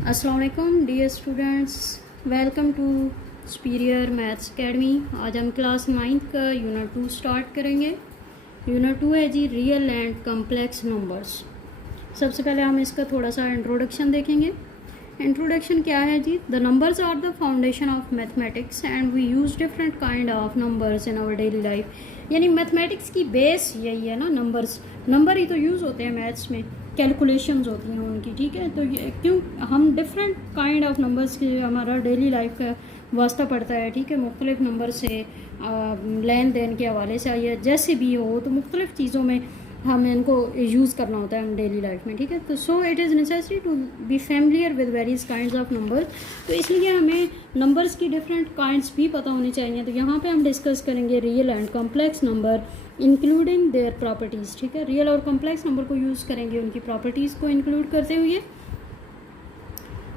अस्सलाम वालेकुम dear students, welcome to superior maths academy. आज हम क्लास 9th का यूनिट 2 स्टार्ट करेंगे। यूनिट 2 है जी रियल एंड कम्प्लेक्स नंबर्स। सबसे पहले हम इसका थोड़ा सा इंट्रोडक्शन देखेंगे। इंट्रोडक्शन क्या है जी? The numbers are the foundation of mathematics and we use different kind of numbers in our daily life. यानी मैथमेटिक्स की बेस यही है ना, नंबर्स। नंबर ही तो यूज़ होते हैं मैथ्स में, कैलकुलेशंस होती हैं उनकी, ठीक है। तो ये क्यों हम डिफरेंट काइंड ऑफ नंबर्स के हमारा डेली लाइफ का वास्ता पड़ता है, ठीक है। मुख्तलिफ नंबर से लेन देन के हवाले से या जैसे भी हो, तो मुख्तलिफ चीज़ों में हमें इनको यूज़ करना होता है हम डेली लाइफ में, ठीक है। तो so it is necessary to be familiar with various kinds of numbers. तो इसलिए हमें नंबर्स की डिफरेंट काइंड्स भी पता होनी चाहिए। तो यहाँ पे हम डिस्कस करेंगे real and complex number including there properties, ठीक है। रियल और कम्प्लेक्स नंबर को यूज़ करेंगे उनकी प्रॉपर्टीज़ को इंक्लूड करते हुए।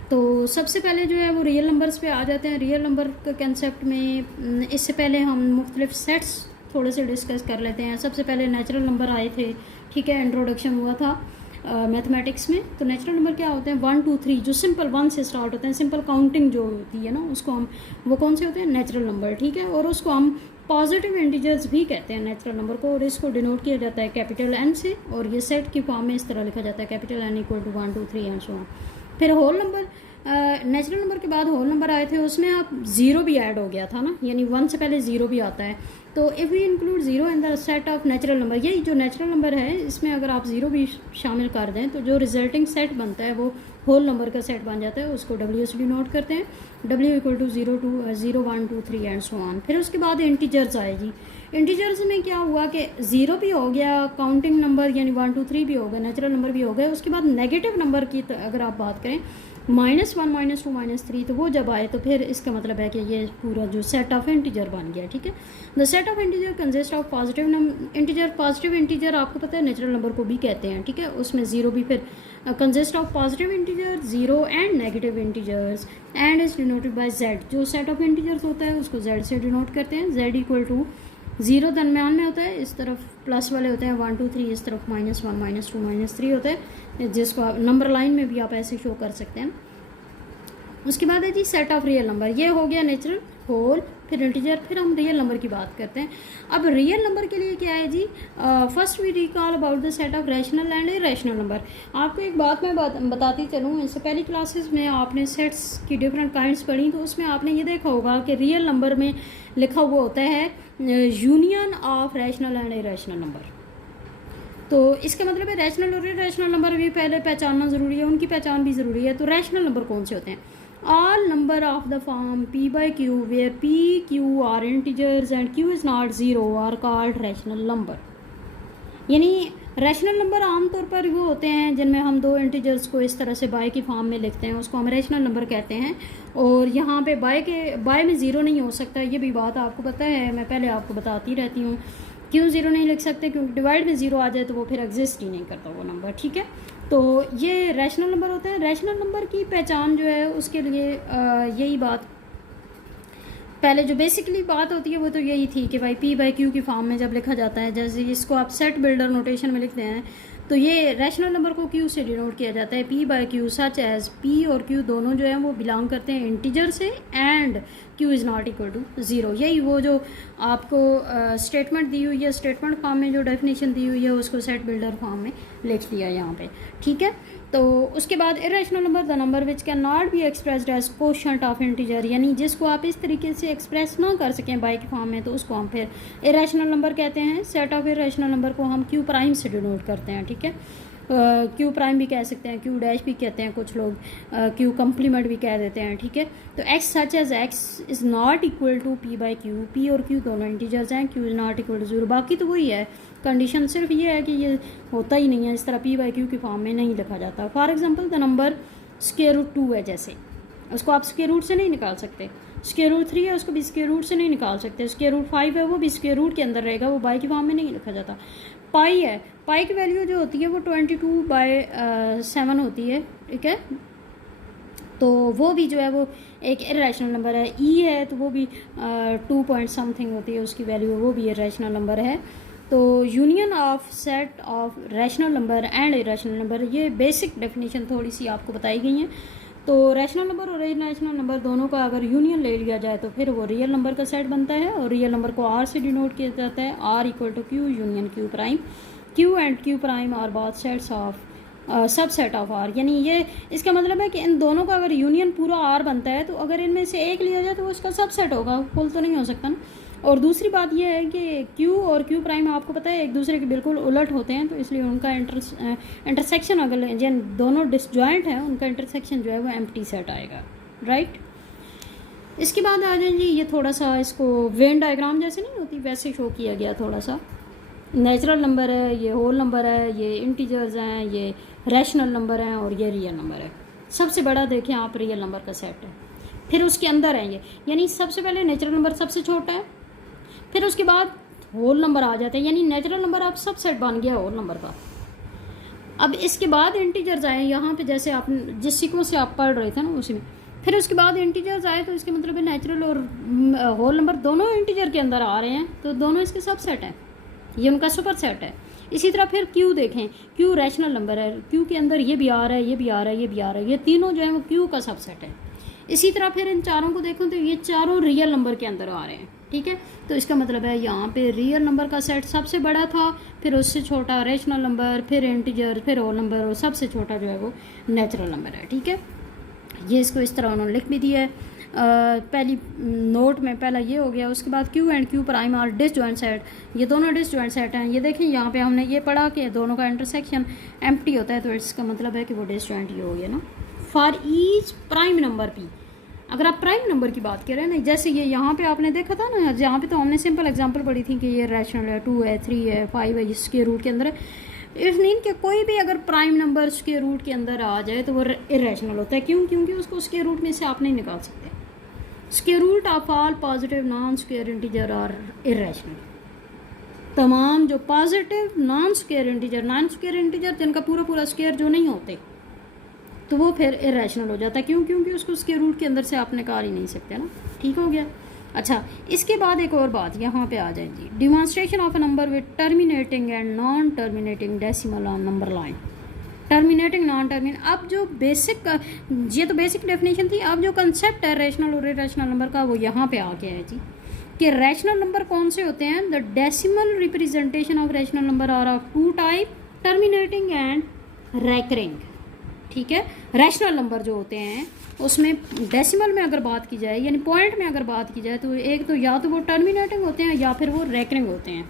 तो सबसे पहले जो है वो रियल नंबर्स पे आ जाते हैं। रियल नंबर के कंसेप्ट में इससे पहले हम मुख्तलिफ सेट्स थोड़े से डिस्कस कर लेते हैं। सबसे पहले नेचुरल नंबर आए थे, ठीक है, इंट्रोडक्शन हुआ था मैथमेटिक्स में। तो नेचुरल नंबर क्या होते हैं? 1 2 3 जो सिंपल 1 से स्टार्ट होते हैं, सिंपल काउंटिंग जो होती है ना, उसको हम वो कौन से होते हैं? नेचुरल नंबर, ठीक है। और उसको हम पॉजिटिव इंटीजर्स भी कहते हैं नेचुरल नंबर को, और इसको डिनोट किया जाता है कैपिटल एन से, और ये सेट की फॉर्म में इस तरह लिखा जाता है capital N equal to 1 2 3 and so on. फिर होल नंबर, नेचुरल नंबर के बाद होल नंबर आए थे, उसमें आप ज़ीरो भी ऐड हो गया था ना, यानी 1 से पहले ज़ीरो भी आता है। तो if we include zero in the set of natural number, यही जो नेचुरल नंबर है इसमें अगर आप ज़ीरो भी शामिल कर दें तो जो रिजल्टिंग सेट बनता है वो होल नंबर का सेट बन जाता है। उसको डब्ल्यू से डिनोट करते हैं, W equal to 0 1 2 3 and so on. फिर उसके बाद इंटीजर्स आए जी। इंटीजर्स में क्या हुआ कि ज़ीरो भी हो गया, काउंटिंग नंबर यानी 1 2 3 भी हो गए, नेचुरल नंबर भी हो गए। उसके बाद नेगेटिव नंबर की अगर आप बात करें, -1 -2 -3, तो वो जब आए तो फिर इसका मतलब है कि ये पूरा जो सेट ऑफ इंटीजर बन गया, ठीक है। The set of integer consist of positive integer. Positive integer आपको पता है नेचुरल नंबर को भी कहते हैं, ठीक है। उसमें ज़ीरो भी फिर consist of positive integer, zero and negative integers, and is denoted by Z. जो सेट ऑफ इंटीजर्स होता है उसको जेड से डिनोट करते हैं। जेड इक्वल टू 0 दरम्यान में होता है, इस तरफ प्लस वाले होते हैं 1 2 3, इस तरफ -1 -2 -3 होता है, जिसको आप नंबर लाइन में भी आप ऐसे शो कर सकते हैं। उसके बाद है जी सेट ऑफ रियल नंबर। ये हो गया नेचुरल, होल, फिर इंटीजर, फिर हम रियल नंबर की बात करते हैं। अब रियल नंबर के लिए क्या है जी? First we recall about the set of rational and irrational number. आपको एक बात मैं बताती चलूँ, इससे पहली क्लासेस में आपने सेट्स की डिफरेंट काइंड्स पढ़ी, तो उसमें आपने ये देखा होगा कि रियल नंबर में लिखा हुआ होता है union of rational and irrational number. तो इसका मतलब है रैशनल और इरेशनल नंबर भी पहले पहचानना ज़रूरी है, उनकी पहचान भी ज़रूरी है। तो रैशनल नंबर कौन से होते हैं? All number of the form p by q where p q are integers and q is not zero are called rational number. यानी रैशनल नंबर आमतौर पर वो होते हैं जिनमें हम दो इंटीजर्स को इस तरह से बाय की फॉर्म में लिखते हैं, उसको हम रैशनल नंबर कहते हैं। और यहाँ पे बाय में ज़ीरो नहीं हो सकता, ये भी बात आपको पता है, मैं पहले आपको बताती रहती हूँ। क्यों ज़ीरो नहीं लिख सकते? क्योंकि डिवाइड में ज़ीरो आ जाए तो वो फिर एग्जिस्ट ही नहीं करता वो नंबर, ठीक है। तो ये रैशनल नंबर होते हैं। रैशनल नंबर की पहचान जो है उसके लिए यही बात, पहले जो बेसिकली बात होती है वो तो यही थी कि भाई p by q की फॉर्म में जब लिखा जाता है, जैसे इसको आप सेट बिल्डर नोटेशन में लिखते हैं, तो ये रैशनल नंबर को q से डिनोट किया जाता है। p by q such as p और q दोनों जो है वो बिलोंग करते हैं इंटीजर से, and q is not equal to zero. यही वो जो आपको स्टेटमेंट दी हुई है, स्टेटमेंट फॉर्म में जो डेफिनेशन दी हुई है उसको सेट बिल्डर फॉर्म में लिख लिया यहाँ पे, ठीक है। तो उसके बाद irrational number, the number which can not be expressed as quotient of integer, यानी जिसको आप इस तरीके से एक्सप्रेस ना कर सकें बाय की फॉर्म में, तो उसको हम फिर इरेशनल नंबर कहते हैं। सेट ऑफ इरेशनल नंबर को हम क्यू प्राइम से डिनोट करते हैं, ठीक है। क्यू प्राइम भी कह सकते हैं, क्यू डैश भी कहते हैं कुछ लोग, क्यू कम्प्लीमेंट भी कह देते हैं, ठीक है। तो X such as X is not equal to p by q, p और q दोनों इंटीजर्स हैं, q is not equal to zero. बाकी तो वही है, कंडीशन सिर्फ ये है कि ये होता ही नहीं है, इस तरह p by q की फॉर्म में नहीं लिखा जाता। For example the number square root 2 है, जैसे उसको आप स्क्वायर रूट से नहीं निकाल सकते। स्क्वायर रूट 3 है, उसको भी स्क्वायर रूट से नहीं निकाल सकते। स्क्वायर रूट 5 है, वो भी स्क्वायर रूट के अंदर रहेगा, वो बाई की फॉर्म में नहीं लिखा जाता। पाई है, पाई की वैल्यू जो होती है वो 22/7 होती है, ठीक है। तो वो भी जो है वो एक इरेशनल नंबर है। ई है तो वो भी 2 पॉइंट समथिंग होती है उसकी वैल्यू, वो भी इरेशनल नंबर है। तो union of set of rational number and irrational number, ये बेसिक डेफिनेशन थोड़ी सी आपको बताई गई है। तो रैशनल नंबर और इरेशनल नंबर दोनों का अगर यूनियन ले लिया जाए तो फिर वो रियल नंबर का सेट बनता है, और रियल नंबर को आर से डिनोट किया जाता है, R equal to Q union Q prime. Q and Q prime are both sets of subset of R, यानी ये इसका मतलब है कि इन दोनों का अगर यूनियन पूरा आर बनता है तो अगर इनमें से एक लिया जाए तो वो उसका सब सेट होगा, फुल तो नहीं हो सकता ना। और दूसरी बात यह है कि क्यू और क्यू प्राइम आपको पता है एक दूसरे के बिल्कुल उलट होते हैं, तो इसलिए उनका इंटरसेक्शन अगर जिन दोनों डिसजॉइंट हैं उनका इंटरसेक्शन जो है वो एम्प्टी सेट आएगा, राइट। इसके बाद आ जाए जी, ये थोड़ा सा इसको वेन डायग्राम जैसे नहीं होती वैसे शो किया गया थोड़ा सा। नेचुरल नंबर है, ये होल नंबर है, ये इंटीजर्स हैं, ये रैशनल नंबर हैं, और ये रियल नंबर है। सबसे बड़ा देखें आप रियल नंबर का सेट है, फिर उसके अंदर है ये, यानी सबसे पहले नेचुरल नंबर सबसे छोटा है, फिर उसके बाद होल नंबर आ जाते हैं, यानी नेचुरल नंबर आप सब सेट बन गया होल नंबर का। अब इसके बाद इंटीजर्स आए यहाँ पे, जैसे आप जिस सीक्वेंस से आप पढ़ रहे थे ना उसी में, फिर उसके बाद इंटीजर्स आए, तो इसके मतलब है नेचुरल और होल नंबर दोनों इंटीजर के अंदर आ रहे हैं, तो दोनों इसके सब सेट हैं, ये उनका सुपर सेट है। इसी तरह फिर क्यू देखें, क्यू रैशनल नंबर है, क्यू के अंदर ये भी आ रहा है, ये भी आ रहा है, ये भी आ रहा है, ये तीनों जो है वो क्यू का सब सेट है। इसी तरह फिर इन चारों को देखो तो ये चारों रियल नंबर के अंदर आ रहे हैं, ठीक है। तो इसका मतलब है यहाँ पे रियल नंबर का सेट सबसे बड़ा था, फिर उससे छोटा रैशनल नंबर, फिर इंटीजर, फिर होल नंबर, और सबसे छोटा जो है वो नेचुरल नंबर है, ठीक है। ये इसको इस तरह उन्होंने लिख भी दिया है। पहली नोट में पहला ये हो गया। उसके बाद Q and Q prime are disjoint set, ये दोनों डिसजॉइंट सेट हैं। ये देखें यहाँ पे हमने ये पढ़ा कि दोनों का इंटरसेक्शन एम्प्टी होता है, तो इसका मतलब है कि वो डिसजॉइंट ये हो गया ना। For each prime number P, अगर आप प्राइम नंबर की बात करें ना, जैसे ये यहाँ पे आपने देखा था ना, यहाँ पे तो हमने सिंपल एग्जांपल पढ़ी थी कि ये रैशनल है, 2 है, 3 है, 5 है, इसके रूट के अंदर है। इट मीन कि कोई भी अगर प्राइम नंबर उसके रूट के अंदर आ जाए तो वो इरेशनल होता है। क्यों? क्योंकि उसको उसके रूट में से आप नहीं निकाल सकते। Square root of all positive non square integer are irrational. तमाम जो पॉजिटिव नॉन स्क्वायर इंटीजर जिनका पूरा पूरा स्क्वायर जो नहीं होते, तो वो फिर इरेशनल हो जाता है। क्यों? क्योंकि उसको उसके रूट के अंदर से आप निकाल ही नहीं सकते ना। ठीक हो गया। अच्छा, इसके बाद एक और बात यहाँ पे आ जाएगी, demonstration of a number with terminating and non terminating decimal on number line. Terminating non terminate, अब जो बेसिक, ये तो बेसिक डेफिनेशन थी, अब जो कंसेप्ट है रैशनल और इरेशनल नंबर का वो यहाँ पे आ गया है जी, कि रैशनल नंबर कौन से होते हैं। The decimal representation of rational number are of 2 type, terminating and recurring. ठीक है, रैशनल नंबर जो होते हैं उसमें डेसिमल में अगर बात की जाए, यानी पॉइंट में अगर बात की जाए, तो एक तो या तो वो टर्मिनेटिंग होते हैं या फिर वो रैकरिंग होते हैं।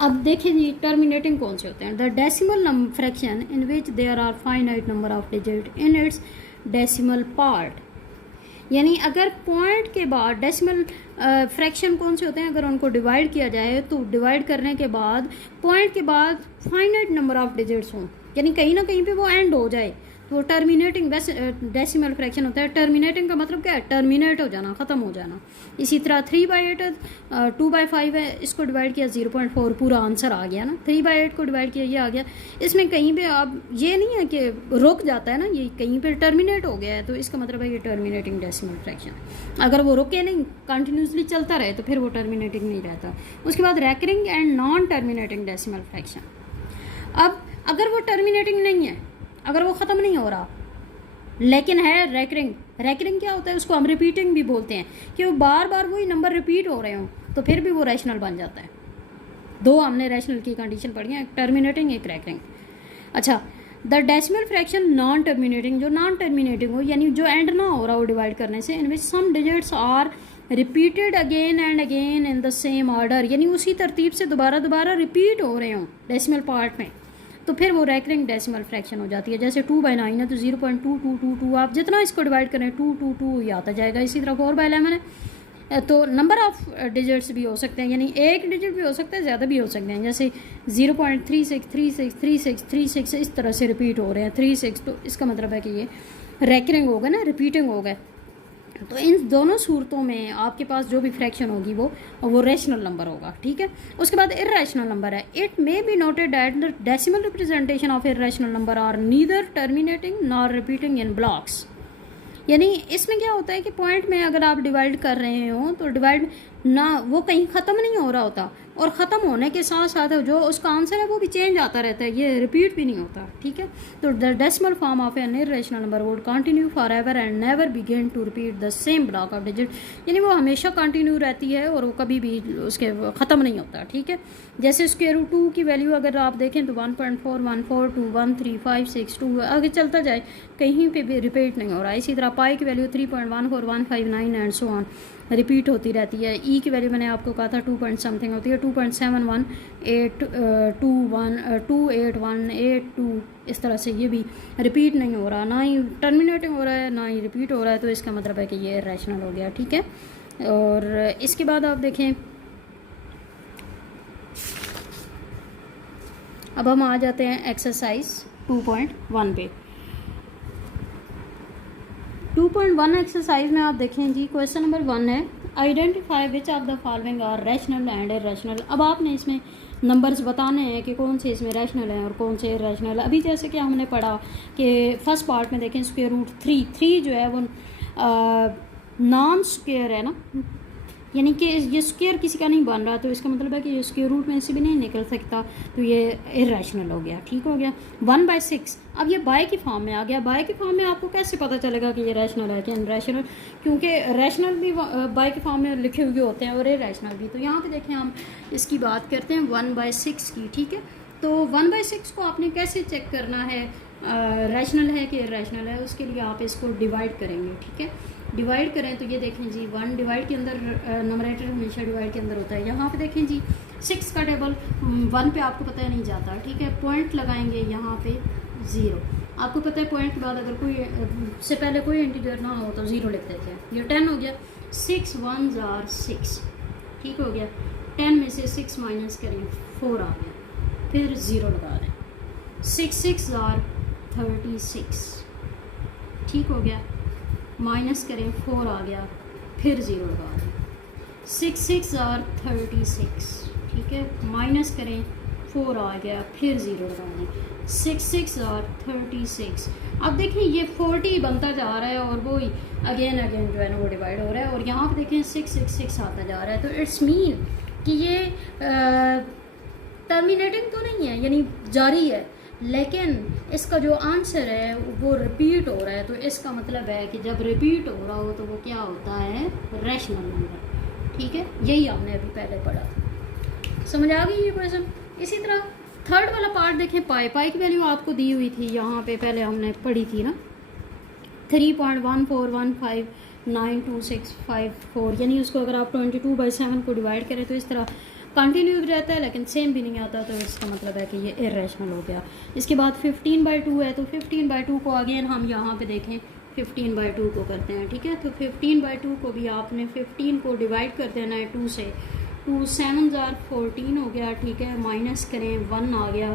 अब देखिए जी, टर्मिनेटिंग कौन से होते हैं। The decimal fraction in which there are finite number of digit in its decimal part, यानी अगर पॉइंट के बाद डेसिमल फ्रैक्शन कौन से होते हैं, अगर उनको डिवाइड किया जाए तो डिवाइड करने के बाद पॉइंट के बाद फाइनाइट नंबर ऑफ डिजिट्स हों, यानी कहीं ना कहीं पे वो एंड हो जाए, तो टर्मिनेटिंग डेसिमल फ्रैक्शन होता है। टर्मिनेटिंग का मतलब क्या है? टर्मिनेट हो जाना, ख़त्म हो जाना। इसी तरह 3/8 2/5 है, इसको डिवाइड किया 0.4, पूरा आंसर आ गया ना। 3/8 को डिवाइड किया, ये आ गया। इसमें कहीं पे आप ये नहीं है कि रुक जाता है ना, ये कहीं पे टर्मिनेट हो गया है, तो इसका मतलब है ये टर्मिनेटिंग डेसिमल फ्रैक्शन। अगर वो रुके नहीं, कंटिन्यूसली चलता रहे, तो फिर वो टर्मिनेटिंग नहीं रहता। उसके बाद recurring and non terminating decimal fraction. अब अगर वो टर्मिनेटिंग नहीं है, अगर वो ख़त्म नहीं हो रहा लेकिन है रैकरिंग, रैकरिंग क्या होता है, उसको हम रिपीटिंग भी बोलते हैं, कि वो बार बार वही नंबर रिपीट हो रहे हों, तो फिर भी वो रैशनल बन जाता है। दो हमने रैशनल की कंडीशन पढ़ी है, एक टर्मिनेटिंग एक रैकरिंग। अच्छा, the decimal fraction non terminating, जो नॉन टर्मिनेटिंग हो, यानी जो एंड ना हो रहा हो डिवाइड करने से, in which some digits are repeated again and again in the same order, यानी उसी तरतीब से दोबारा दोबारा रिपीट हो रहे हों डेसिमल पार्ट में, तो फिर वो रैकरिंग डेसिमल फ्रैक्शन हो जाती है। जैसे 2/9 है तो 0.2222, आप जितना इसको डिवाइड करें 222 ही आता जाएगा। इसी तरह 4/11 है तो नंबर ऑफ डिजिट्स भी हो सकते हैं, यानी एक डिजिट भी हो सकता है, ज़्यादा भी हो सकते हैं। जैसे 0.36363636 इस तरह से रिपीट हो रहे हैं 36, तो इसका मतलब है कि ये रैकरिंग होगा ना, रिपीटिंग होगा। तो इन दोनों सूरतों में आपके पास जो भी फ्रैक्शन होगी वो रैशनल नंबर होगा। ठीक है। उसके बाद इर्रेशनल नंबर है। It may be noted that the decimal representation of irrational number are neither terminating nor repeating in blocks, यानी इसमें क्या होता है कि पॉइंट में अगर आप डिवाइड कर रहे हो तो डिवाइड ना वो कहीं ख़त्म नहीं हो रहा होता, और ख़त्म होने के साथ साथ जो उसका आंसर है वो भी चेंज आता रहता है, ये रिपीट भी नहीं होता, ठीक है। तो the decimal form of an irrational number would continue for ever and never begin to repeat the same block of digit, यानी वो हमेशा कंटिन्यू रहती है और वो कभी भी उसके ख़त्म नहीं होता, ठीक है। जैसे स्क्वायर रूट 2 की वैल्यू अगर आप देखें तो 1.4142 13562 आगे चलता जाए, कहीं पे भी रिपीट नहीं हो रहा। इसी तरह पाई की value 3.14159 and so on repeat होती रहती है। ई की वैल्यू मैंने आपको कहा था 2 पॉइंट समथिंग होती है, 2.7182182, इस तरह से ये भी रिपीट नहीं हो रहा, ना ही टर्मिनेटिंग हो रहा है ना ही रिपीट हो रहा है, तो इसका मतलब है कि ये इरेशनल हो गया, ठीक है। और इसके बाद आप देखें, अब हम आ जाते हैं एक्सरसाइज 2.1 पे। 2.1 एक्सरसाइज में आप देखें जी, क्वेश्चन नंबर 1 है identify which of the following are rational and irrational. अब आपने इसमें नंबर्स बताने हैं कि कौन से इसमें रैशनल हैं और कौन से इरेशनल। अभी जैसे कि हमने पढ़ा कि फर्स्ट पार्ट में देखें स्क्वायर रूट 3 जो है वो नॉन स्क्वायर है ना, यानी कि ये स्क्वायर किसी का नहीं बन रहा, तो इसका मतलब है कि ये स्क्वायर रूट में से भी नहीं निकल सकता, तो ये इरेशनल हो गया, ठीक हो गया। 1/6 अब ये बाय की फॉर्म में आ गया। बाय की फॉर्म में आपको कैसे पता चलेगा कि ये रैशनल है कि इरेशनल, क्योंकि रैशनल भी बाय की फॉर्म में लिखे हुए होते हैं और इरेशनल भी। तो यहाँ पे देखें हम इसकी बात करते हैं 1/6 की, ठीक है। तो 1/6 को आपने कैसे चेक करना है रैशनल है कि इरेशनल है, उसके लिए आप इसको डिवाइड करेंगे, ठीक है। डिवाइड करें तो ये देखें जी 1 डिवाइड के अंदर नंबरेटर हमेशा डिवाइड के अंदर होता है। यहाँ पे देखें जी 6 का टेबल 1 पे आपको पता नहीं जाता, ठीक है। पॉइंट लगाएंगे यहाँ पे 0, आपको पता है पॉइंट के बाद अगर कोई से पहले कोई इंटीजर ना हो तो 0 लिख देते हैं। ये 10 हो गया, 6 1s are 6, ठीक हो गया। 10 में से 6 माइनस करें 4 आ गया, फिर 0 लगा दें। 6 6s are 36, ठीक हो गया। माइनस करें 4 आ गया, फिर 0 लगा दें। 6 6s are 36, ठीक है। माइनस करें 4 आ गया, फिर 0 लगा दें। 6 6s are 36। अब देखें ये 40 बनता जा रहा है और वो अगेन जो है ना वो डिवाइड हो रहा है, और यहाँ पे देखें 6 6 6 आता जा रहा है। तो इट्स मीन कि ये टर्मिनेटिंग तो नहीं है, यानी जारी है, लेकिन इसका जो आंसर है वो रिपीट हो रहा है। तो इसका मतलब है कि जब रिपीट हो रहा हो तो वो क्या होता है, रैशनल नंबर, ठीक है। यही हमने अभी पहले पढ़ा था, समझ आ गई ये क्वेश्चन। इसी तरह थर्ड वाला पार्ट देखें, पाई की वैल्यू आपको दी हुई थी यहाँ पे, पहले हमने पढ़ी थी ना 3.141592654, यानी उसको अगर आप 22/7 को डिवाइड करें तो इस तरह कंटिन्यू रहता है लेकिन सेम भी नहीं आता, तो इसका मतलब है कि ये इरेशनल हो गया। इसके बाद 15/2 है, तो 15/2 को अगेन हम यहाँ पे देखें 15/2 को करते हैं, ठीक है। तो 15/2 को भी आपने 15 को डिवाइड कर देना है 2 से, 2 7s are 14 हो गया, ठीक है। माइनस करें 1 आ गया,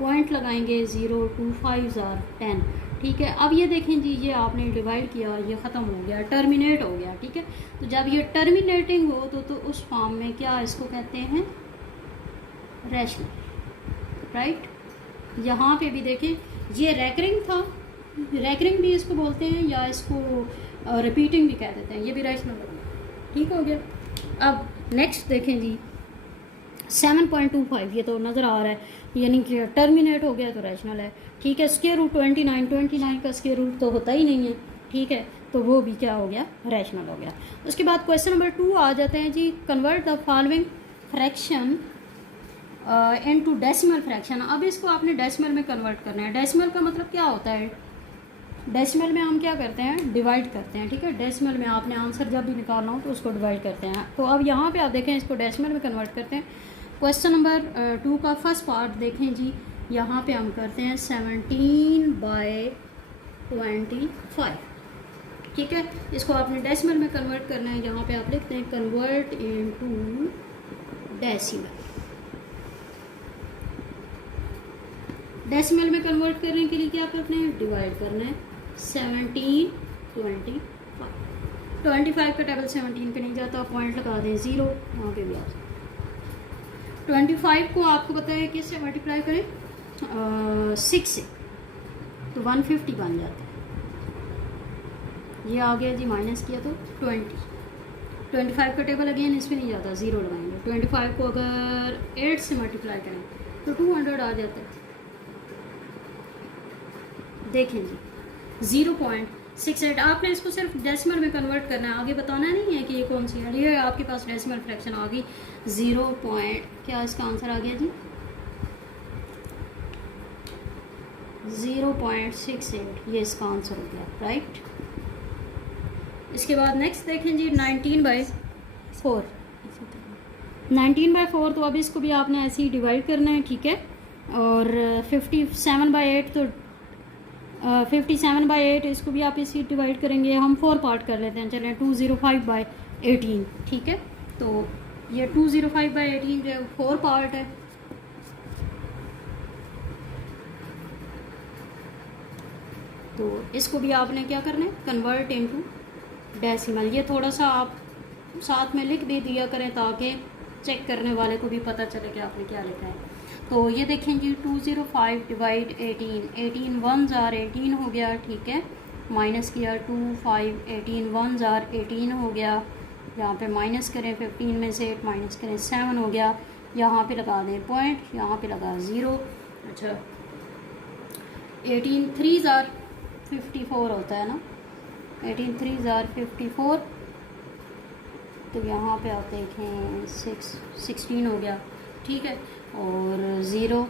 पॉइंट लगाएंगे 0, 2 5s are 10, ठीक है। अब ये देखें जी ये आपने डिवाइड किया, ये ख़त्म हो गया, टर्मिनेट हो गया, ठीक है। तो जब ये टर्मिनेटिंग हो तो उस फॉर्म में क्या इसको कहते हैं, रैशनल, राइट। यहाँ पे भी देखें ये रैकरिंग था, रैकरिंग भी इसको बोलते हैं या इसको रिपीटिंग भी कह देते हैं, ये भी रैशनल हो गया, ठीक हो गया। अब नेक्स्ट देखें जी 7.25, ये तो नज़र आ रहा है, यानी कि टर्मिनेट हो गया तो रैशनल है, ठीक है। स्क्वायर रूट 29 का स्क्वायर रूट तो होता ही नहीं है, ठीक है, तो वो भी क्या हो गया, रैशनल हो गया। उसके बाद क्वेश्चन नंबर 2 आ जाते हैं जी, convert the following fraction into decimal fraction. अब इसको आपने डेसिमल में कन्वर्ट करना है। डेसिमल का मतलब क्या होता है, डेसिमल में हम क्या करते हैं, डिवाइड करते हैं, ठीक है। डेसिमल में आपने आंसर जब भी निकालना हो तो उसको डिवाइड करते हैं। तो अब यहाँ पे आप देखें इसको डेसिमल में कन्वर्ट करते हैं। क्वेश्चन नंबर 2 का फर्स्ट पार्ट देखें जी, यहाँ पे हम करते हैं 17/25, ठीक है। इसको आपने डेसिमल में कन्वर्ट करना है, यहाँ पे आप लिखते हैं कन्वर्ट इनटू डेसिमल। डेसिमल में कन्वर्ट करने के लिए क्या करना है, डिवाइड करना है 17/25। 25 का टेबल 17 पे नहीं जाता, पॉइंट लगा दें 0, यहाँ पे भी आ जाए। 25 को आपको पता है किससे मल्टीप्लाई करें, 6 से, तो 150 बन जाता है। ये आ गया जी, माइनस किया तो 20, 25 का टेबल अगेन इसमें नहीं जाता, ज़ीरो लगाएंगे। 25 को अगर 8 से मल्टीप्लाई करें तो 200 आ जाता है। देखें जी 0.68। आपने इसको सिर्फ डेसिमल में कन्वर्ट करना है, आगे बताना नहीं है कि ये कौन सी है। ये आपके पास डेसिमल फ्रैक्शन आ गई 0. क्या इसका आंसर आ गया जी 0.68, ये इसका आंसर हो गया, राइट। इसके बाद नेक्स्ट देखें जी 19/4। 19/4 तो अब इसको भी आपने ऐसे ही डिवाइड करना है, ठीक है। और 57/8 तो 57/8 इसको भी आप इसी डिवाइड करेंगे। हम 4 पार्ट कर लेते हैं, चलें 205/18, ठीक है। तो ये 205/18 जो है 4 पार्ट है। तो इसको भी आपने क्या करना है, कन्वर्ट इनटू डेसिमल। ये थोड़ा सा आप साथ में लिख दे दिया करें ताकि चेक करने वाले को भी पता चले कि आपने क्या लिखा है। तो ये देखें जी 205/18, 18 1s are 18 हो गया, ठीक है। माइनस किया 25, 18 1s are 18 हो गया। यहाँ पे माइनस करें 15 में से 8 माइनस करें 7 हो गया। यहाँ पे लगा दें पॉइंट, यहाँ पे लगा 0। अच्छा 18 3s are 54 होता है ना, 18 3s are 54। तो यहाँ पे आप देखें 16 हो गया, ठीक है। और 0,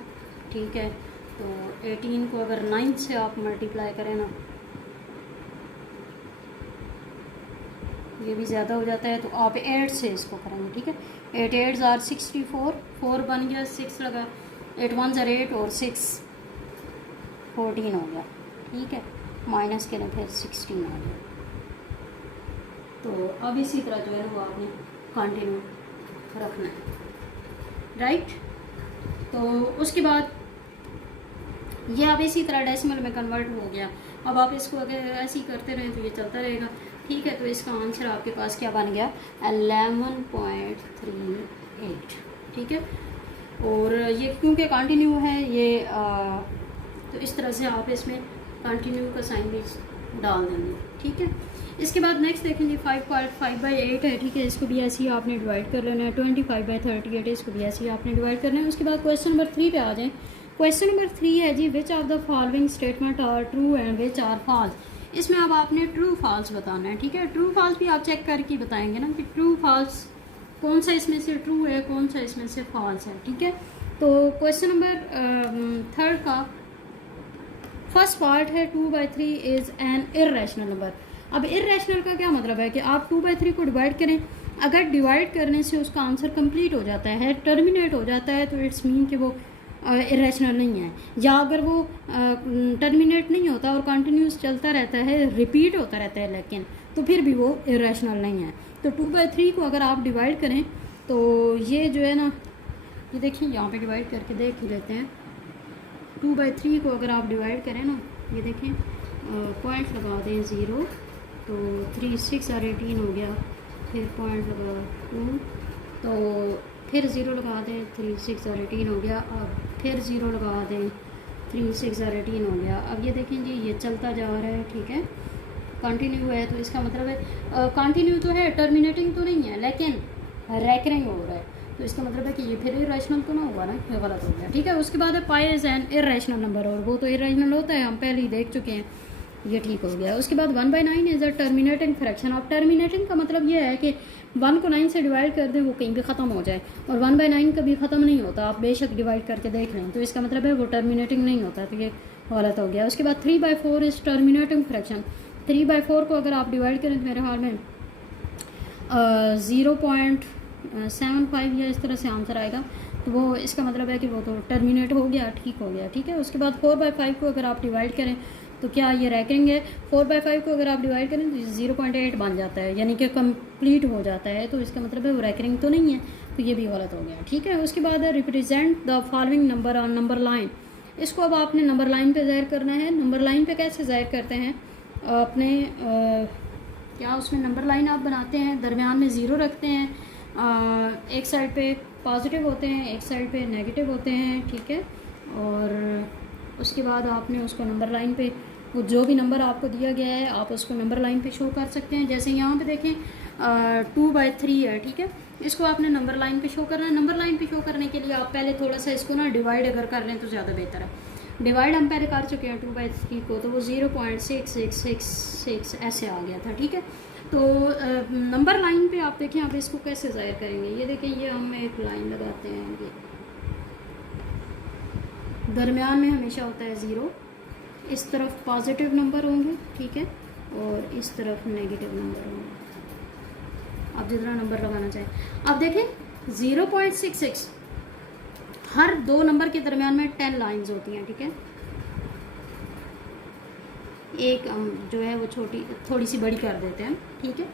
ठीक है। तो 18 को अगर 9 से आप मल्टीप्लाई करें ना, ये भी ज़्यादा हो जाता है, तो आप 8 से इसको करेंगे, ठीक है। 8 8s are 64, 4 बन गया, 6 लगा, 8 1s are 8 और 6 14 हो गया, ठीक है। माइनस करें फिर 16 आ गया। तो अब इसी तरह जो है वो आपने कंटिन्यू रखना है, राइट। तो उसके बाद ये अब इसी तरह डेसिमल में कन्वर्ट हो गया। अब आप इसको अगर ऐसे ही करते रहें तो ये चलता रहेगा, ठीक है। तो इसका आंसर आपके पास क्या बन गया 11.38, ठीक है। और ये क्योंकि कंटिन्यू है ये तो इस तरह से आप इसमें कंटिन्यू का साइन भी डाल देंगे, ठीक है। इसके बाद नेक्स्ट देखेंगे 5/8 है, ठीक है। इसको भी ऐसे ही आपने डिवाइड कर लेना है। 25/38 इसको भी ऐसे ही आपने डिवाइड करना है। उसके बाद क्वेश्चन नंबर 3 पे आ जाएं। क्वेश्चन नंबर 3 है जी which of the following statement are true and which are false. इसमें अब आपने ट्रू फॉल्स बताना है, ठीक है। ट्रू फॉल्स भी आप चेक करके बताएंगे ना कि ट्रू फॉल्स कौन सा इसमें से ट्रू है, कौन सा इसमें से फॉल्स है, ठीक है। तो क्वेश्चन नंबर 3 का फर्स्ट पार्ट है 2/3 इज़ एन इर्रेशनल नंबर। अब इर्रेशनल का क्या मतलब है कि आप 2/3 को डिवाइड करें, अगर डिवाइड करने से उसका आंसर कंप्लीट हो जाता है, टर्मिनेट हो जाता है, तो इट्स मीन कि वो इर्रेशनल नहीं है। या अगर वो टर्मिनेट नहीं होता और कंटिन्यूस चलता रहता है, रिपीट होता रहता है लेकिन, तो फिर भी वो इर्रेशनल नहीं है। तो 2/3 को अगर आप डिवाइड करें तो ये जो है ना, ये देखिए यहाँ पे डिवाइड करके देख ही लेते हैं। 2/3 को अगर आप डिवाइड करें ना, ये देखें पॉइंट लगा दें 0, तो 3 6 और 18 हो गया, फिर पॉइंट लगा 2, तो फिर 0 लगा दें, 3 6 और 18 हो गया। अब फिर 0 लगा दें, 3 6 और 18 हो गया। अब ये देखें जी ये चलता जा रहा है, ठीक है, कंटिन्यू है। तो इसका मतलब है कंटिन्यू तो है, टर्मिनेटिंग तो नहीं है, लेकिन रैकरिंग हो रहा है। तो इसका मतलब है कि ये फिर इरेशनल तो ना हुआ ना, ये गलत हो गया, ठीक है। उसके बाद है pi is an irrational number, और वो तो इरेशनल होता है, हम पहले ही देख चुके हैं, ये ठीक हो गया। उसके बाद 1/9 इज अ टर्मिनेटिंग फ्रैक्शन। अब टर्मिनेटिंग का मतलब ये है कि 1 को 9 से डिवाइड कर दें वो कहीं भी ख़त्म हो जाए, और 1/9 कभी ख़त्म नहीं होता, आप बेशक डिवाइड करके देख लें। तो इसका मतलब है वो टर्मिनेटिंग नहीं होता, तो ये गलत हो गया। उसके बाद 3/4 इज टर्मिनेटिंग फ्रैक्शन। 3/4 को अगर आप डिवाइड करें तो मेरे हाल में 0.75 या इस तरह से आंसर आएगा। तो वो इसका मतलब है कि वो तो टर्मिनेट हो गया, ठीक हो गया, ठीक है। उसके बाद 4/5 को अगर आप डिवाइड करें तो क्या ये रैकिंग है। 4/5 को अगर आप डिवाइड करें तो 0.8 बन जाता है, यानी कि कंप्लीट हो जाता है। तो इसका मतलब है वो रैकिंग तो नहीं है, तो ये भी गलत हो गया, ठीक है। उसके बाद है represent the following number on number line. इसको अब आपने नंबर लाइन पे ज़ाहिर करना है। नंबर लाइन पे कैसे ज़ाहिर करते हैं, अपने क्या उसमें नंबर लाइन आप बनाते हैं, दरमियान में 0 रखते हैं, एक साइड पे पॉजिटिव होते हैं, एक साइड पे नेगेटिव होते हैं, ठीक है। और उसके बाद आपने उसको नंबर लाइन पे वो जो भी नंबर आपको दिया गया है आप उसको नंबर लाइन पे शो कर सकते हैं। जैसे यहाँ पे देखें 2/3 है, ठीक है। इसको आपने नंबर लाइन पे शो करना है। नंबर लाइन पे शो करने के लिए आप पहले थोड़ा सा इसको ना डिवाइड अगर कर लें तो ज़्यादा बेहतर है। डिवाइड हम पहले कर चुके हैं 2/3 को, तो वो 0.6666 ऐसे आ गया था, ठीक है। तो नंबर लाइन पे आप देखें आप इसको कैसे ज़ाहिर करेंगे। ये देखें, ये हम एक लाइन लगाते हैं, ये दरमियान में हमेशा होता है 0, इस तरफ पॉजिटिव नंबर होंगे, ठीक है, और इस तरफ नेगेटिव नंबर होंगे। आप जितना नंबर लगाना चाहें। अब देखें 0.66, हर 2 नंबर के दरमियान में 10 लाइंस होती हैं, ठीक है। एक जो है वो छोटी थोड़ी सी बड़ी कर देते हैं, ठीक है।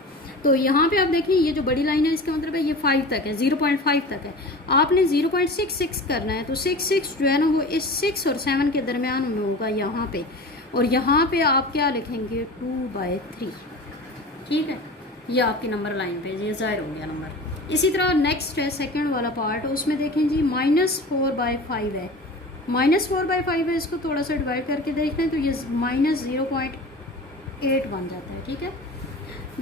तो यहाँ पे आप देखें ये जो बड़ी लाइन है इसका मतलब है ये 5 तक है, 0.5 तक है। आपने 0.66 करना है, तो 66 जो है ना वो इस 6 और 7 के दरमियान में होगा यहाँ पे, और यहाँ पे आप क्या लिखेंगे 2/3, ठीक है। ये आपकी नंबर लाइन पे ये ज़ाहिर हो गया नंबर। इसी तरह नेक्स्ट है सेकंड वाला पार्ट, उसमें देखें जी -4/5 है। -4/5 है, इसको थोड़ा सा डिवाइड करके देख लें तो ये -0.8 बन जाता है, ठीक है।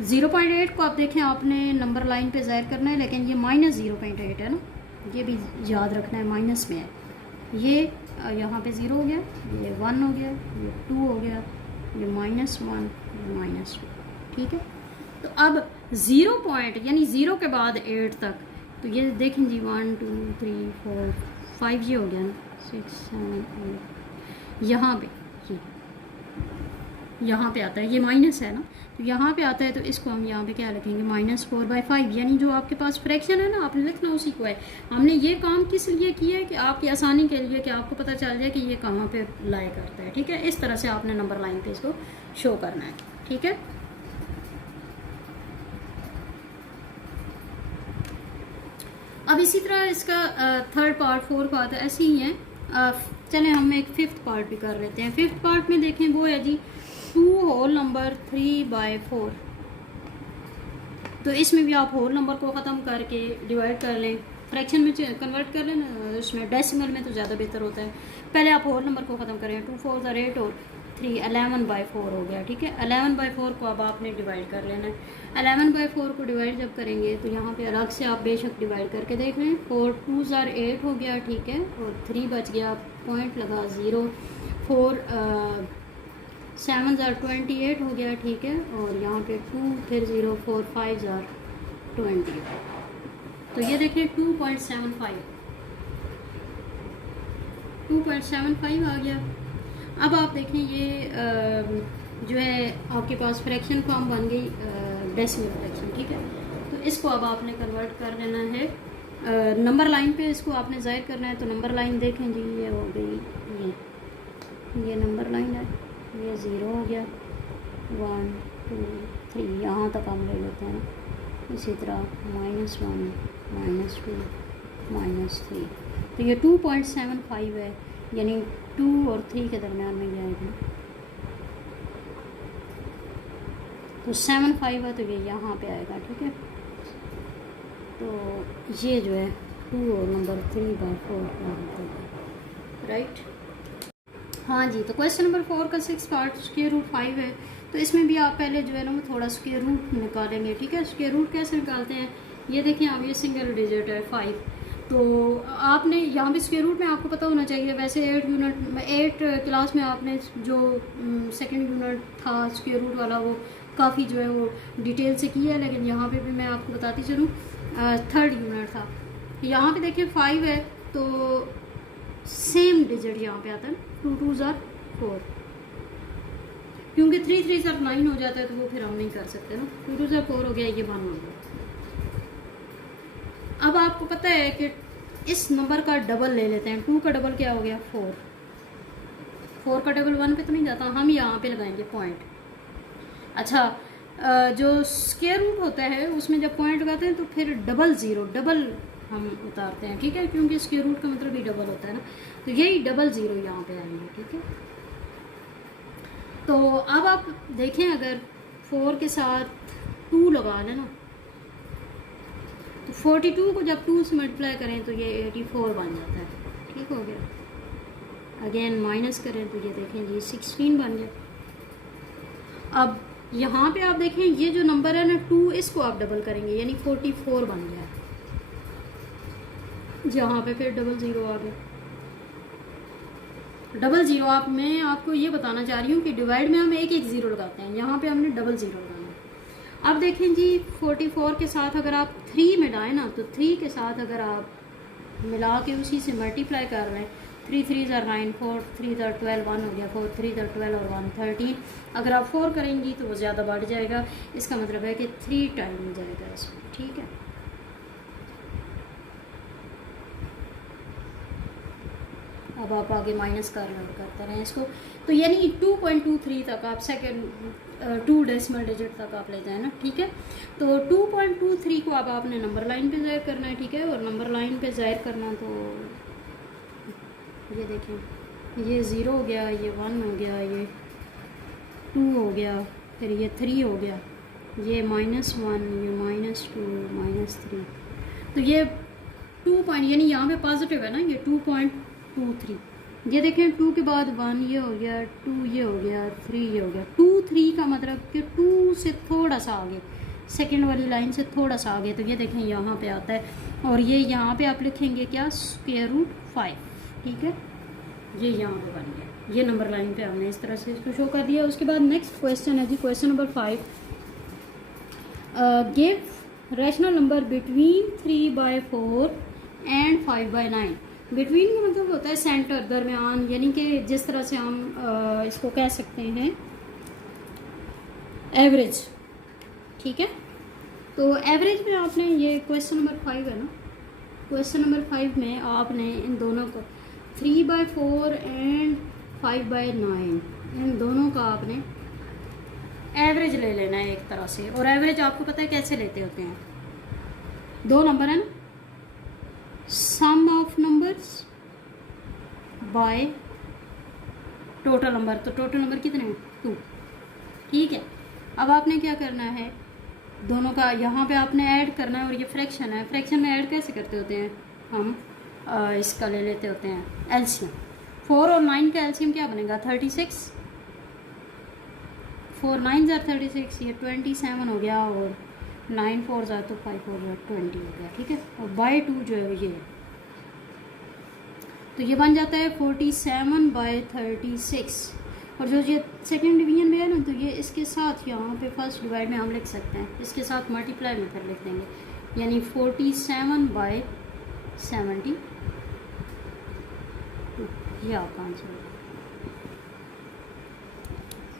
0.8 को आप देखें आपने नंबर लाइन पे ज़ाहिर करना है, लेकिन ये -0.8 है ना, ये भी याद रखना है, माइनस में है। ये यहाँ पे 0 हो गया, ये 1 हो गया, ये 2 हो गया, ये -1, ये -2, ठीक है। तो अब 0 पॉइंट यानी 0 के बाद 8 तक, तो ये देखें जी 1 2 3 4 5 ये हो गया ना, 6 7 8, यहाँ पे यहाँ पे आता है, ये माइनस है ना, तो यहाँ पे आता है, तो इसको हम यहाँ पे क्या लिखेंगे -4/5, यानी जो आपके पास फ्रैक्शन है ना आपने लिखना उसी को है। हमने ये काम किस लिए किया है कि आपकी आसानी के लिए, कि आपको पता चल जाए कि ये कहाँ पे लाई करता है, ठीक है। इस तरह से आपने नंबर लाइन पे इसको शो करना है, ठीक है। अब इसी तरह इसका थर्ड पार्ट, फोर्थ पार्ट ऐसे ही है। चलें हम एक फिफ्थ पार्ट भी कर लेते हैं। फिफ्थ पार्ट में देखें वो है जी 2 होल नंबर 3/4। तो इसमें भी आप होल नंबर को ख़त्म करके डिवाइड कर लें, फ्रैक्शन में कन्वर्ट कर लें ना, उसमें डेसिमल में तो ज़्यादा बेहतर होता है। पहले आप होल नंबर को ख़त्म करें, 2 4 8 और 3 11/4 हो गया, ठीक है। 11/4 को अब आपने डिवाइड कर लेना है। 11/4 को डिवाइड जब करेंगे तो यहाँ पे अलग से आप बेशक डिवाइड करके देख लें। 4 2 8 हो गया, ठीक है, और 3 बच गया, पॉइंट लगा 0, 4 7 28 हो गया, ठीक है, और यहाँ पे 2 फिर 0 4 5 20। तो ये देखिए 2.75 आ गया। अब आप देखें ये जो है आपके पास फ्रैक्शन फॉर्म बन गई, डेसिमल फ्रैक्शन, ठीक है। तो इसको अब आपने कन्वर्ट कर लेना है नंबर लाइन पे, इसको आपने ज़ाहिर करना है। तो नंबर लाइन देखें जी, ये हो गई, ये नंबर लाइन है, ये 0 हो गया, 1 2 3 यहाँ तक हम ले लेते हैं। इसी तरह -1 -2 -3, तो ये 2.75 है, यानी 2 और 3 के दरमियान में जाएगा। तो 75 है, तो ये यहाँ पे आएगा, ठीक है। तो ये जो है 2 और नंबर 3/4 राइट। हाँ जी, तो क्वेश्चन नंबर 4 का 6 पार्ट √5 है। तो इसमें भी आप पहले जो है ना वो थोड़ा स्क्वायर रूट निकालेंगे, ठीक है। स्क्वायर रूट कैसे निकालते हैं, ये देखिए आप, ये सिंगल डिजिट है 5, तो आपने यहाँ पे स्क्वायर रूट में आपको पता होना चाहिए। वैसे 8 क्लास में आपने जो सेकंड यूनिट था स्क्वायर रूट वाला, वो काफ़ी जो है वो डिटेल से किया है, लेकिन यहाँ पे भी मैं आपको बताती चलूँ, थर्ड यूनिट था। यहाँ पे देखिए 5 है, तो सेम डिजिट यहाँ पे आता है, 2 2 4, क्योंकि 3 3 9 हो जाता है, तो वो फिर हम नहीं कर सकते ना। 2 2 4 हो गया, ये 1 हो गया। अब आपको पता है कि इस नंबर का डबल ले लेते हैं। 2 का डबल क्या हो गया 4, 4 का डबल 1 पे तो नहीं जाता, हम यहाँ पे लगाएंगे पॉइंट। अच्छा, जो स्क्वायर रूट होता है उसमें जब पॉइंट लगाते हैं तो फिर डबल 0 डबल हम उतारते हैं, ठीक है, क्योंकि स्क्वायर रूट का मतलब ही डबल होता है ना। तो यही डबल 0 यहाँ पे आएंगे, ठीक है। तो अब आप देखें, अगर 4 के साथ 2 लगा लेना, तो 42 को जब 2 से मल्टीप्लाई करें तो ये 84 बन जाता है, ठीक हो गया। अगेन माइनस करें तो ये देखें जी 16 बन गया। अब यहाँ पे आप देखें ये जो नंबर है ना 2, इसको आप डबल करेंगे यानी 44 बन गया। यहाँ पे फिर 00 आ गया। 00 आप, मैं आपको ये बताना चाह रही हूँ कि डिवाइड में हम एक एक ज़ीरो लगाते हैं, यहाँ पे हमने 00 लगाना है। अब देखें जी 44 के साथ अगर आप 3 मिलाएं ना, तो 3 के साथ अगर आप मिला के उसी से मल्टीप्लाई कर रहे हैं, 3 3 9, 4 3 12, 1 हो गया, 4 3 12 और 1 13। अगर आप 4 करेंगी तो वो ज़्यादा बढ़ जाएगा, इसका मतलब है कि 3 टाइम जाएगा इसमें, ठीक है। अब आप आगे माइनस कर रहे और करते रहें इसको, तो यानी 2.23 तक आप सेकेंड 2 डेसिमल डिजिट तक आप ले जाए ना, ठीक है। तो 2.23 को अब आपने नंबर लाइन पे ज़ाहिर करना है, ठीक है। और नंबर लाइन पे ज़ाहिर करना, तो ये देखें ये 0 हो गया, ये 1 हो गया, ये 2 हो गया, फिर ये 3 हो गया, ये -1, ये -2 -3। तो ये 2 पॉइंट यानी यहाँ पे पॉजिटिव है ना, ये 2.23। ये देखें 2 के बाद 1 ये हो गया, 2 ये हो गया, 3 ये हो गया। 2 3 का मतलब कि 2 से थोड़ा सा आगे, सेकंड वाली लाइन से थोड़ा सा आगे, तो ये देखें यहाँ पे आता है। और ये यहाँ पे आप लिखेंगे क्या, √5, ठीक है। ये यहाँ पे बन गया, ये नंबर लाइन पे हमने इस तरह से इसको शो कर दिया। उसके बाद नेक्स्ट क्वेश्चन है जी, question number 5। Give rational number between 3/4 and 5/9। Between का मतलब होता है सेंटर, दरमियान, यानी कि जिस तरह से हम इसको कह सकते हैं एवरेज, ठीक है। तो एवरेज में आपने ये क्वेश्चन नंबर 5 है ना, क्वेश्चन नंबर 5 में आपने इन दोनों को 3/4 एंड 5/9 इन दोनों का आपने एवरेज ले लेना है एक तरह से। और एवरेज आपको पता है कैसे लेते होते हैं, 2 नंबर है ना, sum of numbers by total number. तो टोटल नंबर कितने हैं, 2, ठीक है। अब आपने क्या करना है, दोनों का यहाँ पे आपने ऐड करना है। और ये फ्रैक्शन है, फ्रैक्शन में ऐड कैसे करते होते हैं हम, इसका ले लेते होते हैं एलसीएम। 4 और 9 का एलसीएम क्या बनेगा, 36। 4 9 ज़ा 36, ये 27 हो गया। और 9 4 ज़ा तो 5 4 ज़ा 20 हो गया, ठीक है। और बाय 2 जो है ये, तो ये बन जाता है 47/36। और जो ये सेकेंड डिवीजन में है ना, तो ये इसके साथ यहाँ पे फर्स्ट डिवाइड में हम लिख सकते हैं, इसके साथ मल्टीप्लाई में फिर लिख देंगे, यानी 47/70। ये आपका आंसर है।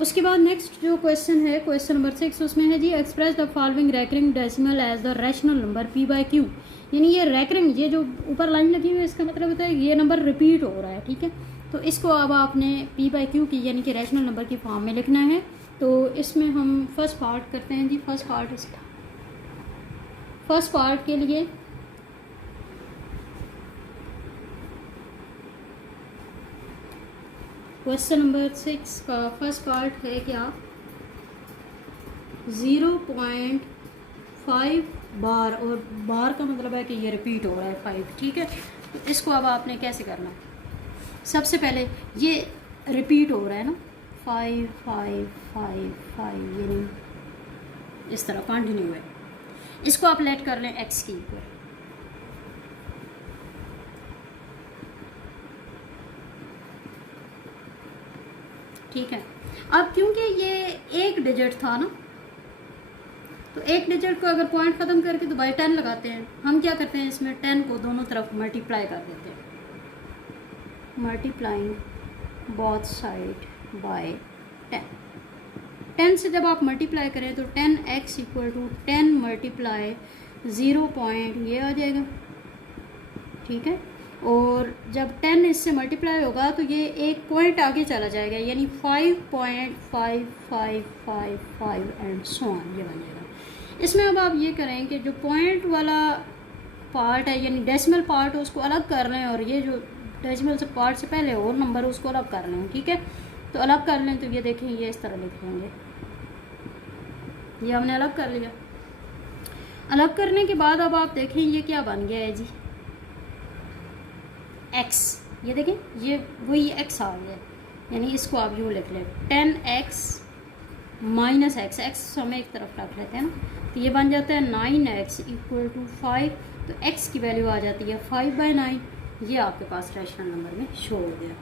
उसके बाद नेक्स्ट जो क्वेश्चन है, क्वेश्चन नंबर 6, उसमें है जी express the following recurring decimal as the rational number p/q। यानी ये रैकरिंग, ये जो ऊपर लाइन लगी हुई है, इसका मतलब होता है ये नंबर रिपीट हो रहा है, ठीक है। तो इसको अब आपने p/q की यानी कि रैशनल नंबर की फॉर्म में लिखना है। तो इसमें हम फर्स्ट पार्ट करते हैं जी। फर्स्ट पार्ट के लिए क्वेश्चन नंबर 6 का फर्स्ट पार्ट है क्या, 0.5 बार। और बार का मतलब है कि ये रिपीट हो रहा है 5, ठीक है। तो इसको अब आपने कैसे करना है, सबसे पहले ये रिपीट हो रहा है ना, 5 5 5 5, यानी इस तरह कंटिन्यू है। इसको आप लेट कर लें एक्स की ऊपर, ठीक है। अब क्योंकि ये एक डिजिट था ना, तो एक डिजिट को अगर पॉइंट ख़त्म करके तो बाई 10 लगाते हैं। हम क्या करते हैं, इसमें 10 को दोनों तरफ मल्टीप्लाई कर देते हैं, मल्टीप्लाइंग बोथ साइड बाय 10। 10 से जब आप मल्टीप्लाई करें तो 10x = 10 मल्टीप्लाई 0 पॉइंट ये आ जाएगा, ठीक है। और जब 10 इससे मल्टीप्लाई होगा तो ये एक पॉइंट आगे चला जाएगा, यानी 5.5555 एंड सो ऑन, ये बन जाएगा। इसमें अब आप ये करें कि जो पॉइंट वाला पार्ट है यानी डेसिमल पार्ट, उसको अलग कर लें। और ये जो डेसिमल से पार्ट से पहले और नंबर उसको अलग कर लें, ठीक है। तो अलग कर लें तो ये देखें, ये इस तरह लिख लेंगे, ये हमने अलग कर लिया। अलग करने के बाद अब आप देखें ये क्या बन गया है जी, x। ये देखें ये वही x आ गया, यानी इसको आप यूँ लिख लें 10x माइनस एक्स, एक्स हमें एक तरफ रख लेते हैं ना, तो ये बन जाता है 9x इक्वल टू 5। तो x की वैल्यू आ जाती है 5/9। ये आपके पास रैशनल नंबर में शो हो गया।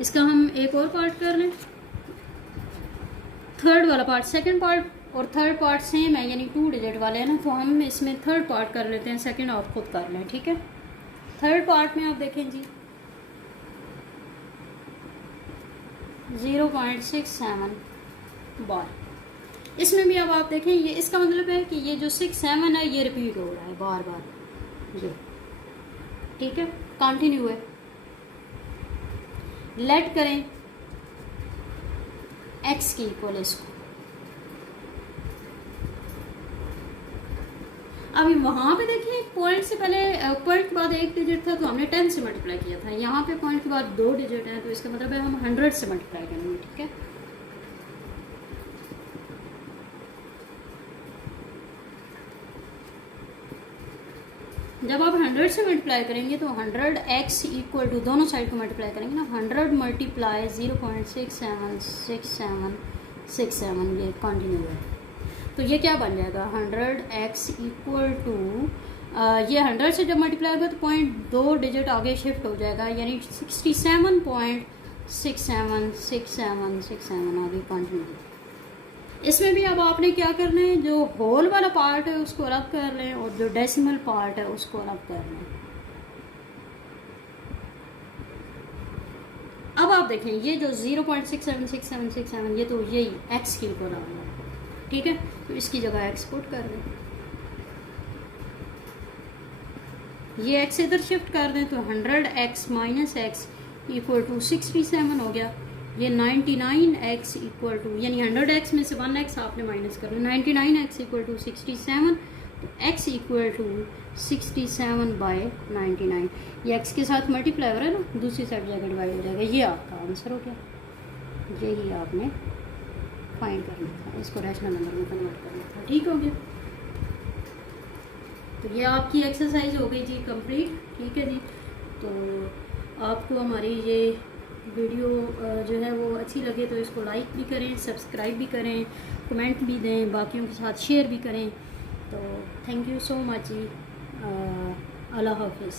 इसका हम एक और पार्ट कर लें, थर्ड वाला पार्ट। सेकंड पार्ट और थर्ड पार्ट सेम है, यानी 2 डिजिट वाले हैं ना, तो हम इसमें थर्ड पार्ट कर लेते हैं, सेकंड आप खुद कर लें, ठीक है। थर्ड पार्ट में आप देखें जी 0.67 बार। इसमें भी अब आप देखें, ये इसका मतलब है कि ये जो 6-7 है ये रिपीट हो रहा है बार बार, ये ठीक है, कंटिन्यू है। लेट करें x की इक्वल इसको। अभी वहाँ पे देखिए पॉइंट से पहले, पॉइंट के बाद एक डिजिट था तो हमने 10 से मल्टीप्लाई किया था। यहाँ पे पॉइंट के बाद 2 डिजिट है तो इसका मतलब है हम 100 से मल्टीप्लाई करेंगे, ठीक है। जब आप 100 से मल्टीप्लाई करेंगे तो 100x इक्वल टू, दोनों साइड को मल्टीप्लाई करेंगे ना, 100 मल्टीप्लाई 0.676767, ये कंटिन्यू है। तो ये क्या बन जाएगा 100x इक्वल टू, ये 100 से जब मल्टीप्लाई होगा तो पॉइंट 2 डिजिट आगे शिफ्ट हो जाएगा, यानी 67.676767 आगे कंटिन्यू। इसमें भी अब आपने क्या करना है, जो होल वाला पार्ट है उसको अलग कर लें और जो डेसिमल पार्ट है उसको अलग कर लें। अब आप देखें ये जो 0.676767 ये तो यही x की इक्वल आ गया, ठीक है। तो इसकी जगह x पुट कर दें, ये x इधर शिफ्ट कर दें तो 100x minus x equal to 67 हो गया। ये 99x इक्वल टू, यानी 100x में से 1x आपने माइनस करना, 99x इक्वल टू 67, तो x इक्वल टू 67/99। ये x के साथ मल्टीप्लाई हो रहा है ना, दूसरी साइड जाकर डिवाइड हो जाएगा। ये आपका आंसर हो गया, यही आपने फाइंड करना था, इसको रैशनल नंबर में कन्वर्ट करना था, ठीक हो गया। तो ये आपकी एक्सरसाइज हो गई जी कंप्लीट, ठीक है जी। तो आपको हमारी ये वीडियो जो है वो अच्छी लगे तो इसको लाइक भी करें, सब्सक्राइब भी करें, कमेंट भी दें, बाकियों के साथ शेयर भी करें। तो थैंक यू सो मच जी, अल्लाह हाफिज़।